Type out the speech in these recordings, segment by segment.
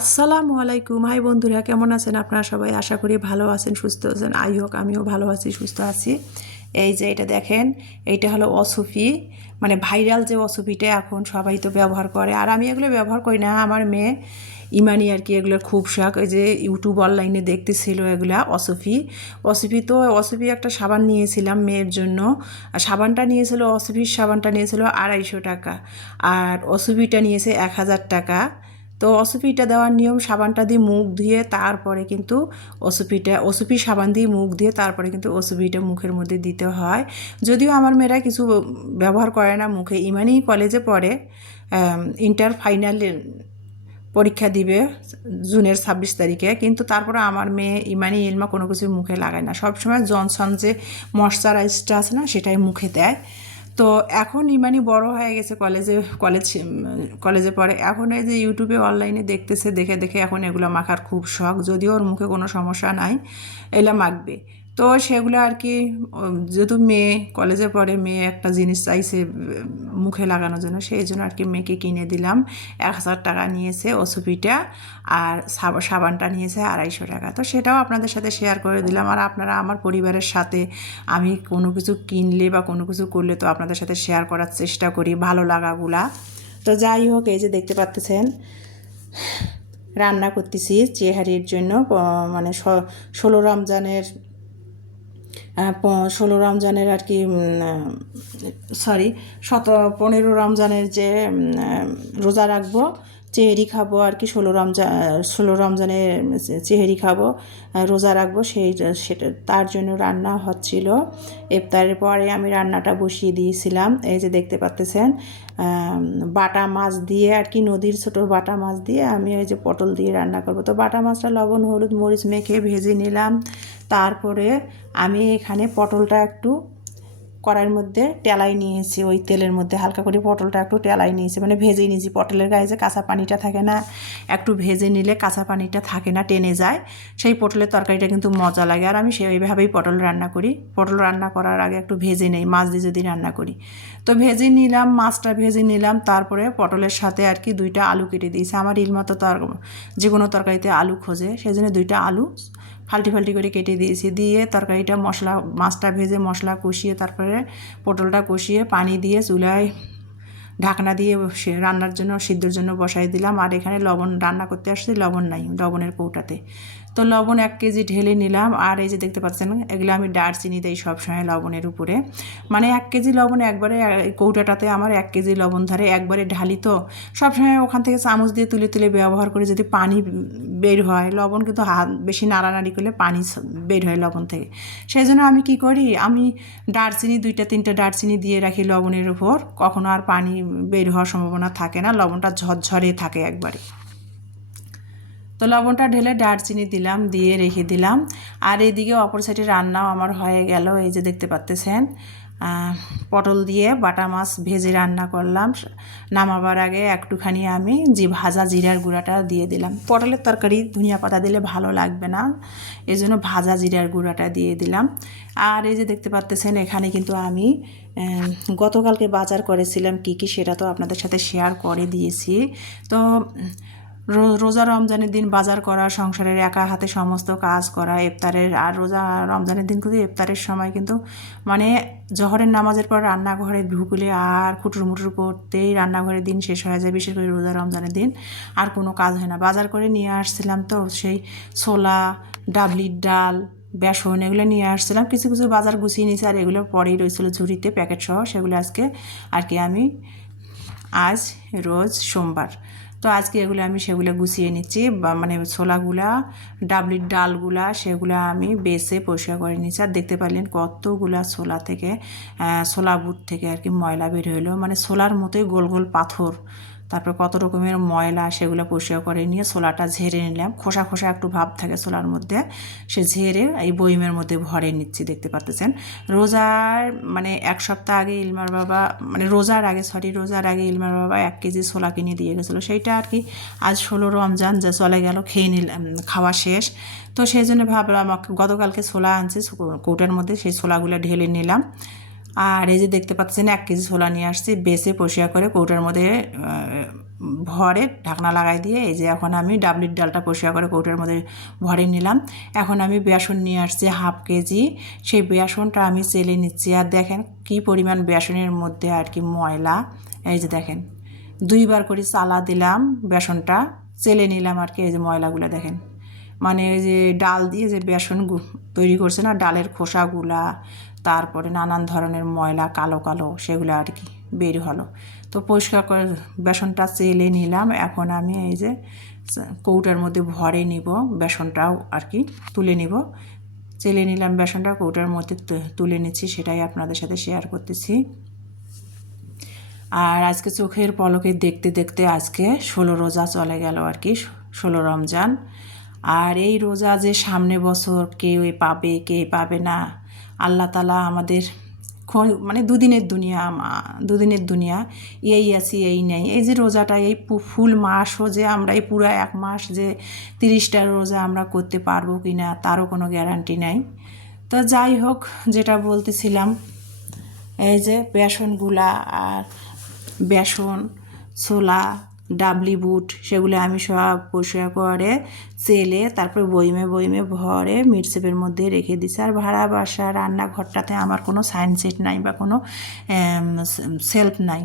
আসসালামু আলাইকুম। হাই বন্ধুরা, কেমন আছেন আপনারা সবাই? আশা করি ভালো আছেন, সুস্থ আছেন। হোক আমিও ভালো আছি, সুস্থ আছি। এই যে এটা দেখেন, এইটা হলো অসুফি, মানে ভাইরাল যে অসুফিটা এখন সবাই তো ব্যবহার করে, আর আমি এগুলো ব্যবহার করি না। আমার মেয়ে ইমানি আর কি এগুলোর খুব শখ। ওই যে ইউটিউব অনলাইনে দেখতেছিল এগুলা অসুফি। অসুফি একটা সাবান নিয়েছিলাম মেয়ের জন্য। আর সাবানটা নিয়েছিল, অসুফির সাবানটা নিয়েছিল 250 টাকা, আর অসুফিটা নিয়েছে 1000 টাকা। তো অসুপিটা দেওয়ার নিয়ম, সাবানটা দিয়ে মুখ ধুয়ে তারপরে কিন্তু অসুপি সাবান দিয়ে মুখ ধুয়ে তারপরে কিন্তু অসুপিটা মুখের মধ্যে দিতে হয়। যদিও আমার মেয়েরা কিছু ব্যবহার করে না মুখে। ইমানি কলেজে পড়ে, ইন্টার ফাইনাল পরীক্ষা দিবে জুনের 26 তারিখে, কিন্তু তারপরে আমার মেয়ে ইমানি ইলমা কোনো কিছু মুখে লাগায় না। সবসময় জনসন যে ময়শ্চারাইজটা আছে না, সেটাই মুখে দেয়। তো এখন ইমানি বড় হয়ে গেছে, কলেজে পড়ে। এখন এই যে ইউটিউবে অনলাইনে দেখতেছে, দেখে দেখে এখন এগুলো মাখার খুব শখ। যদিও ওর মুখে কোনো সমস্যা নাই, এগুলো মাখবে। তো সেগুলো আর কি, যেহেতু মেয়ে কলেজে পড়ে, মেয়ে একটা জিনিস চাইছে মুখে লাগানোর জন্য, সেই জন্য আর কি মেয়েকে কিনে দিলাম। 1000 টাকা নিয়েছে অসুপিটা, আর সাবানটা নিয়েছে 250 টাকা। তো সেটাও আপনাদের সাথে শেয়ার করে দিলাম। আর আপনারা আমার পরিবারের সাথে আমি কোনো কিছু কিনলে বা কোনো কিছু করলে তো আপনাদের সাথে শেয়ার করার চেষ্টা করি ভালো লাগাগুলা। তো যাই হোক, এই যে দেখতে পাচ্ছেন রান্না করতেছি চেহারির জন্য, মানে 16 রমজানের 16 রমজানের আর কি, সরি 15 রমজানের যে রোজা রাখবো, চেহারি খাবো আর কি। 16 রমজানে চেহারি খাবো, রোজা রাখবো, সেটা তার জন্য রান্না হচ্ছিল। ইফতারের পরে আমি রান্নাটা বসিয়ে দিয়েছিলাম। এই যে দেখতে পাচ্ছেন বাটা মাছ দিয়ে আর কি, নদীর ছোটো বাটা মাছ দিয়ে আমি ওই যে পটল দিয়ে রান্না করব। তো বাটা মাছটা লবণ হলুদ মরিচ মেখে ভেজে নিলাম। তারপরে আমি এখানে পটলটা একটু কড়াইয়ের মধ্যে টেলাই নিয়েছি, ওই তেলের মধ্যে হালকা করে পটলটা একটু টেলাই নিয়েছি, মানে ভেজে নিয়েছি। পটলের গায়ে যে কাঁচা পানিটা থাকে না, একটু ভেজে নিলে কাঁচা পানিটা থাকে না, টেনে যায়। সেই পটলের তরকারিটা কিন্তু মজা লাগে। আর আমি সেইভাবেই পটল রান্না করি। পটল রান্না করার আগে একটু ভেজে নেই, মাছ দিয়ে যদি রান্না করি। তো ভেজে নিলাম, মাছটা ভেজে নিলাম। তারপরে পটলের সাথে আর কি 2টা আলু কেটে দিয়েছি। আমার ইলমা তো যে কোনো তরকারিতে আলু খোঁজে, সেই জন্য 2টা আলু ফাল্টি ফাল্টি করে কেটে দিয়েছি। দিয়ে তরকারিটা মাছটা ভেজে মশলা কষিয়ে, তারপরে পটলটা কষিয়ে পানি দিয়ে চুলায় ঢাকনা দিয়ে রান্নার জন্য, সিদ্ধর জন্য বসাই দিলাম। আর এখানে লবণ রান্না করতে আসছি, লবণ নাই লবণের কৌটাতে। তো লবণ 1 কেজি ঢেলে নিলাম। আর এই যে দেখতে পাচ্ছেন, এগুলো আমি দারচিনি দেই সবসময় লবণের উপরে। মানে 1 কেজি লবণ একবারে কৌটাটাতে আমার 1 কেজি লবণ ধরে, একবারে ঢালি। তো সবসময় ওখান থেকে চামচ দিয়ে তুলে তুলে ব্যবহার করে, যদি পানি বের হয়, লবণ কিন্তু বেশি নাড়ানাড়ি করলে পানি বের হয় লবণ থেকে। সেই জন্য আমি কি করি, আমি দারচিনি 2টা 3টা দারচিনি দিয়ে রাখি লবণের উপর। কখনো আর পানি বের হওয়ার সম্ভাবনা থাকে না, লবণটা ঝরঝরে থাকে একবারে। তো লবণটা ঢেলে দারচিনি দিলাম, দিয়ে রেখে দিলাম। আর এদিকে অপর সাইডে রান্নাও আমার হয়ে গেল। এই যে দেখতে পাচ্ছেন পটল দিয়ে বাটা মাছ ভেজে রান্না করলাম। নামাবার আগে একটুখানি আমি ভাজা জিরার গুঁড়াটা দিয়ে দিলাম। পটলের তরকারি ধনিয়া পাতা দিলে ভালো লাগবে না, এই জন্য ভাজা জিরার গুঁড়াটা দিয়ে দিলাম। আর এই যে দেখতে পাচ্ছেন, এখানে কিন্তু আমি গতকালকে বাজার করেছিলাম কি কি, সেটা তো আপনাদের সাথে শেয়ার করে দিয়েছি। তো রোজা রমজানের দিন বাজার করা, সংসারের একা হাতে সমস্ত কাজ করা, ইফতারের, আর রোজা রমজানের দিন কিন্তু ইফতারের সময় কিন্তু মানে জহরের নামাজের পর রান্নাঘরে ঢুকলে আর খুটুর মুটুর করতেই রান্নাঘরের দিন শেষ হয়ে যায়, বিশেষ করে রোজা রমজানের দিন আর কোনো কাজ হয় না। বাজার করে নিয়ে আসছিলাম, তো সেই ছোলা, ডাবলির ডাল, বেসন এগুলো নিয়ে আসছিলাম। কিছু কিছু বাজার গুছিয়ে নিয়েছি, আর এগুলো পরেই রয়েছিল ঝুড়িতে প্যাকেট সহ। সেগুলো আজকে আর কি আমি, আজ রোজ সোমবার, তো আজকে সেগুলো গুছিয়ে নিচ্ছি। মানে ছোলাগুলা, ডাবলির ডালগুলা, সেগুলো আমি বেছে পরিষ্কার করে নিচ্ছি। আর দেখতে পারলেন কতগুলা ছোলা থেকে, ছোলা বুট থেকে আর কি ময়লা বের হইলো, মানে ছোলার মতোই গোল গোল পাথর। তারপর কত রকমের ময়লা, সেগুলো পরিষ্কার করে নিয়ে ছোলাটা ঝেড়ে নিলাম। খোসা খোসা একটু ভাব থাকে ছোলার মধ্যে, সে ঝেড়ে এই বয়মের মধ্যে ভরে নিচ্ছি। দেখতে পাচ্ছেন রোজার মানে 1 সপ্তাহ আগে ইলমার বাবা, মানে রোজার আগে ইলমার বাবা 1 কেজি ছোলা কিনে দিয়ে গেছিলো। সেইটা আর কি আজ 16 রমজান যে চলে গেল, খেয়ে নিলাম, খাওয়া শেষ। তো সেই জন্য ভাবলাম, গতকালকে ছোলা আনছি কৌটার মধ্যে, সেই ছোলাগুলো ঢেলে নিলাম। আর এই যে দেখতে পাচ্ছেন 1 কেজি ছোলা নিয়ে আসছি, বেছে পরিষ্কার করে কৌটার মধ্যে ভরে ঢাকনা লাগাই দিয়ে এই যে এখন আমি ডাবলির ডালটা পরিষ্কার করে কৌটার মধ্যে ভরে নিলাম। এখন আমি বেসন নিয়ে আসছি 1/2 কেজি, সেই বেসনটা আমি চেলে নিচ্ছি। আর দেখেন কি পরিমাণ বেসনের মধ্যে আর কি ময়লা। এই যে দেখেন 2বার করে চালা দিলাম, বেসনটা চেলে নিলাম আর কি। এই যে ময়লাগুলো দেখেন, মানে এই যে ডাল দিয়ে যে বেসন তৈরি করছে না, ডালের খোসাগুলা, তারপরে নানান ধরনের ময়লা কালো কালো সেগুলো আর কি বের হলো। তো পরিষ্কার করে বেসনটা চেলে নিলাম। এখন আমি এই যে কৌটার মধ্যে ভরে নিব, বেসনটাও আর কি তুলে নিব। চেলে নিলাম বেসনটা, কৌটার মধ্যে তুলে নিচ্ছি, সেটাই আপনাদের সাথে শেয়ার করতেছি। আর আজকে চোখের পলকে দেখতে দেখতে আজকে 16 রোজা চলে গেল আর কি, 16 রমজান। আর এই রোজা যে সামনে বছর কেউ পাবে কে পাবে না, আল্লাহ তাআলা আমাদের মানে দুদিনের দুনিয়া, এই আছি এই নেই। এই যে রোজাটা, এই ফুল মাসও যে আমরা এই পুরো 1 মাস যে 30টা রোজা আমরা করতে পারবো কি না তারও কোনো গ্যারান্টি নাই। তো যাই হোক, যেটা বলতেছিলাম, এই যে বেসনগুলা আর বেসন, ছোলা, ডাবলি বুট সেগুলো আমি সব পরিষ্কার করে চেলে তারপরে বইমে ভরে মিটশেপের মধ্যে রেখে দিছি। আর ভাড়া বাসা রান্নাঘরটাতে আমার কোনো সাইন সেট নাই বা কোনো সেলফ নাই।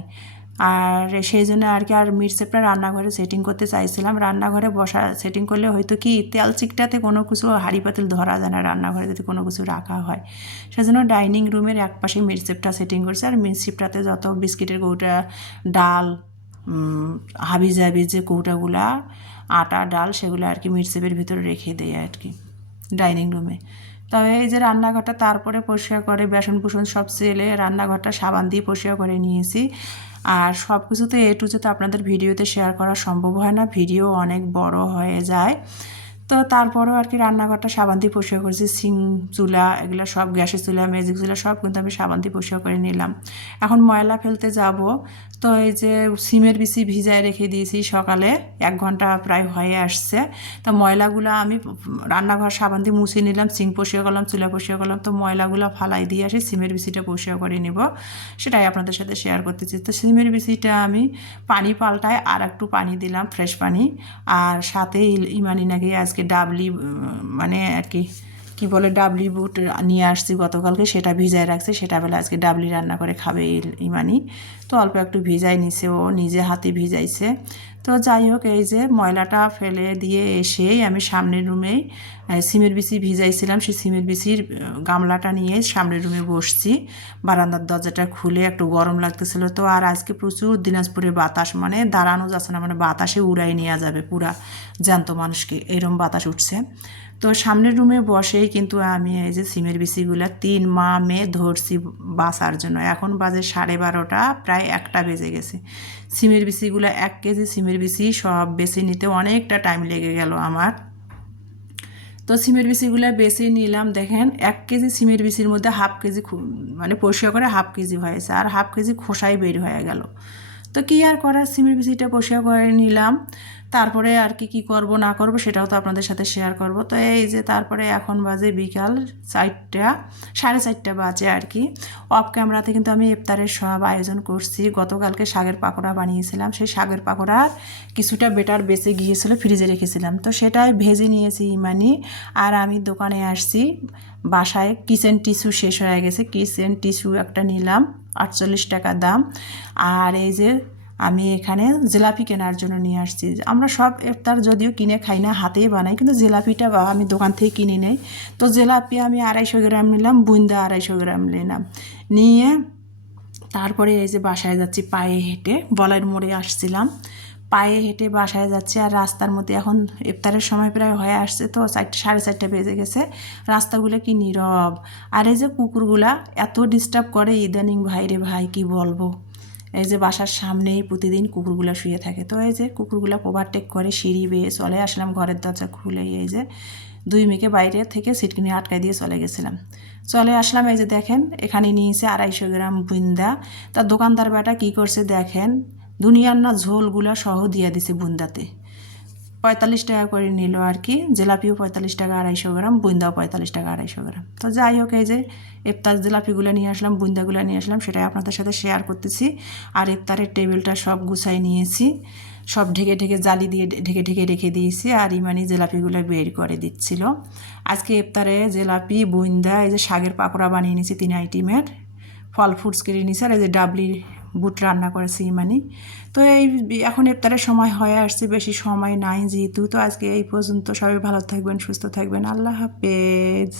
আর সেই জন্য আর কি আর মিটশেপটা রান্নাঘরে সেটিং করতে চাইছিলাম। রান্নাঘরে বসা সেটিং করলে হয়তো কি তেল চিকটাতে কোনো কিছু হাঁড়ি পাতিল ধরা যায় না রান্নাঘরে যদি কোনো কিছু রাখা হয়। সেজন্য ডাইনিং রুমের একপাশে মিটশেপটা সেটিং করছে। আর মিটশেপটাতে যত বিস্কিটের কৌটা, ডাল, হাবি যে কৌটাগুলা, আটা ডাল সেগুলো আর কি মিটশেপের ভিতরে রেখে দেয় আর কি ডাইনিং রুমে। তবে এই যে রান্নাঘরটা তারপরে পরিষ্কার করে বেসন কুসন সব চেলে রান্নাঘরটা সাবান দিয়ে পরিষ্কার করে নিয়েছি। আর সব কিছু তো এ টু জেড তো আপনাদের ভিডিওতে শেয়ার করা সম্ভব হয় না, ভিডিও অনেক বড় হয়ে যায়। তো তারপরেও আর কি রান্নাঘরটা সাবান দিয়ে পরিষ্কার করেছি। সিং চুলা এগুলো সব, গ্যাসের চুলা, ম্যাজিক চুলা সব কিন্তু আমি সাবান দিয়ে পরিষ্কার করে নিলাম। এখন ময়লা ফেলতে যাব। তো এই যে সিমের বিচি ভিজায় রেখে দিয়েছি সকালে, 1 ঘন্টা প্রায় হয়ে আসছে। তো ময়লাগুলো আমি রান্নাঘর সাবান দিয়ে মুছে নিলাম, সিং পরিষ্কার করলাম, চুলা পরিষ্কার করলাম। তো ময়লাগুলো ফালাই দিয়ে আসি, সিমের বিচিটা পরিষ্কার করে নেব, সেটাই আপনাদের সাথে শেয়ার করতেছি। তো সিমের বিচিটা আমি পানি পাল্টায় আর একটু পানি দিলাম, ফ্রেশ পানি। আর সাথে ইমানি নাকি আজকে ডাবলি মানে আর কি কি বলে ডাবলি বুট নিয়ে আসছি গতকালকে, সেটা ভিজায় রাখছে, সেটা বেলা আজকে ডাবলি রান্না করে খাবে ইমানি। তো অল্প একটু ভিজাই নিছে, ও নিজে হাতে ভিজাইছে। তো যাই হোক, এই যে ময়লাটা ফেলে দিয়ে এসেই আমি সামনের রুমেই সিমের বিচি ভিজাইছিলাম, সেই সিমের বিচির গামলাটা নিয়ে সামনের রুমে বসছি। বারান্দার দরজাটা খুলে একটু গরম লাগতেছিল। তো আর আজকে প্রচুর দিনাজপুরে বাতাস, মানে দাঁড়ানো যাচ্ছে না, মানে বাতাসে উড়াই নেওয়া যাবে পুরা জ্যান্ত মানুষকে, এরম বাতাস উঠছে। তো সামনের রুমে বসেই কিন্তু আমি এই যে সিমের বিচিগুলা 3 মা মেয়ে ধরছি বাসার জন্য। এখন বাজে 12:30, প্রায় 1টা বেজে গেছে। সিমের বিচিগুলা 1 কেজি সিমের বিচি সব বেছে নিতে অনেকটা টাইম লেগে গেল আমার। তো সিমের বিচিগুলো বেছে নিলাম। দেখেন 1 কেজি সিমের বিচির মধ্যে 1/2 কেজি মানে পরিষ্কার করে 1/2 কেজি হয়েছে, আর 1/2 কেজি খোসাই বের হয়ে গেল। তো কী আর করার, সিমের বিচিটা পরিষ্কার করে নিলাম। তারপরে আর কি করব না করব সেটাও তো আপনাদের সাথে শেয়ার করব। তো এই যে তারপরে এখন বাজে বিকাল 4টা, 4:30 বাজে আর কি। অফ ক্যামেরাতে কিন্তু আমি ইফতারের সব আয়োজন করছি। গতকালকে শাকের পাকোড়া বানিয়েছিলাম, সেই শাকের পাকোড়ার কিছুটা বেটার বেঁচে গিয়েছিল, ফ্রিজে রেখেছিলাম। তো সেটাই ভেজে নিয়েছি ইমানি। আর আমি দোকানে আসছি, বাসায় কিচেন টিস্যু শেষ হয়ে গেছে, কিচেন টিস্যু একটা নিলাম, 48 টাকা দাম। আর এই যে আমি এখানে জিলাপি কেনার জন্য নিয়ে আসছি। আমরা সব ইফতার যদিও কিনে খাই না, হাতেই বানাই, কিন্তু জিলাপিটা আমি দোকান থেকে কিনে নেই। তো জিলাপি আমি 250 গ্রাম নিলাম, বুন্দা 250 গ্রাম নিলাম, নিয়ে তারপরে এই যে বাসায় যাচ্ছি পায়ে হেঁটে। বলাইয়ের মোড়ে আসছিলাম, পায়ে হেঁটে বাসায় যাচ্ছি। আর রাস্তার মধ্যে এখন ইফতারের সময় প্রায় হয়ে আসছে, তো 4:30 বেজে গেছে। রাস্তাগুলো কি নীরব। আর এই যে কুকুরগুলা এত ডিস্টার্ব করে ইদানিং, ভাই রে ভাই কি বলবো। এই যে বাসার সামনেই প্রতিদিন কুকুরগুলো শুয়ে থাকে। তো এই যে কুকুরগুলো ওভারটেক করে সিঁড়ি বেয়ে চলে আসলাম, ঘরের দরজা খুলে এই যে 2 মেয়েকে বাইরে থেকে সিটকিনি আটকায় দিয়ে চলে গেছিলাম। চলে আসলাম, এই যে দেখেন এখানে নিয়েছে 250 গ্রাম বুন্দা। তার দোকানদার বেটা কী করছে দেখেন, দুনিয়ার না ঝোলগুলা সহ দিয়ে দিছে বুন্দাতে। 45 টাকা করে নিল আর কি। জিলাপিও 45 টাকা 250 গ্রাম, বুন্দাও 45 টাকা 250 গ্রাম। তো যাই হোক, এই যে ইফতার জিলাপিগুলো নিয়ে আসলাম, বুন্দাগুলো নিয়ে আসলাম, সেটাই আপনাদের সাথে শেয়ার করতেছি। আর ইফতারের টেবিলটা সব গুছাই নিয়েছি, সব ঢেকে ঢেকে জালি দিয়ে ঢেকে ঢেকে রেখে দিয়েছি। আর ইমানি জিলাপিগুলো বের করে দিচ্ছিল। আজকে ইফতারে জিলাপি, বুন্দা, এই যে শাকের পাকোড়া বানিয়ে নিয়েছি 3 আইটেমের, ফল ফ্রুটস কেটে নিয়েছি, আর এই যে ডাবলি বুট রান্না করেছি ইমানি। তো এই এখন ইফতারের সময় হয়ে আসছে, বেশি সময় নাই যেহেতু। তো আজকে এই পর্যন্ত, সবাই ভালো থাকবেন, সুস্থ থাকবেন, আল্লাহ হাফেজ।